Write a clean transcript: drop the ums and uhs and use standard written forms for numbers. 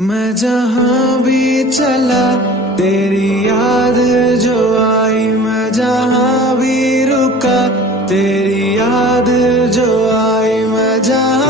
मैं जहाँ भी चला तेरी याद जो आई, मैं जहाँ भी रुका तेरी याद जो आई, मैं जहाँ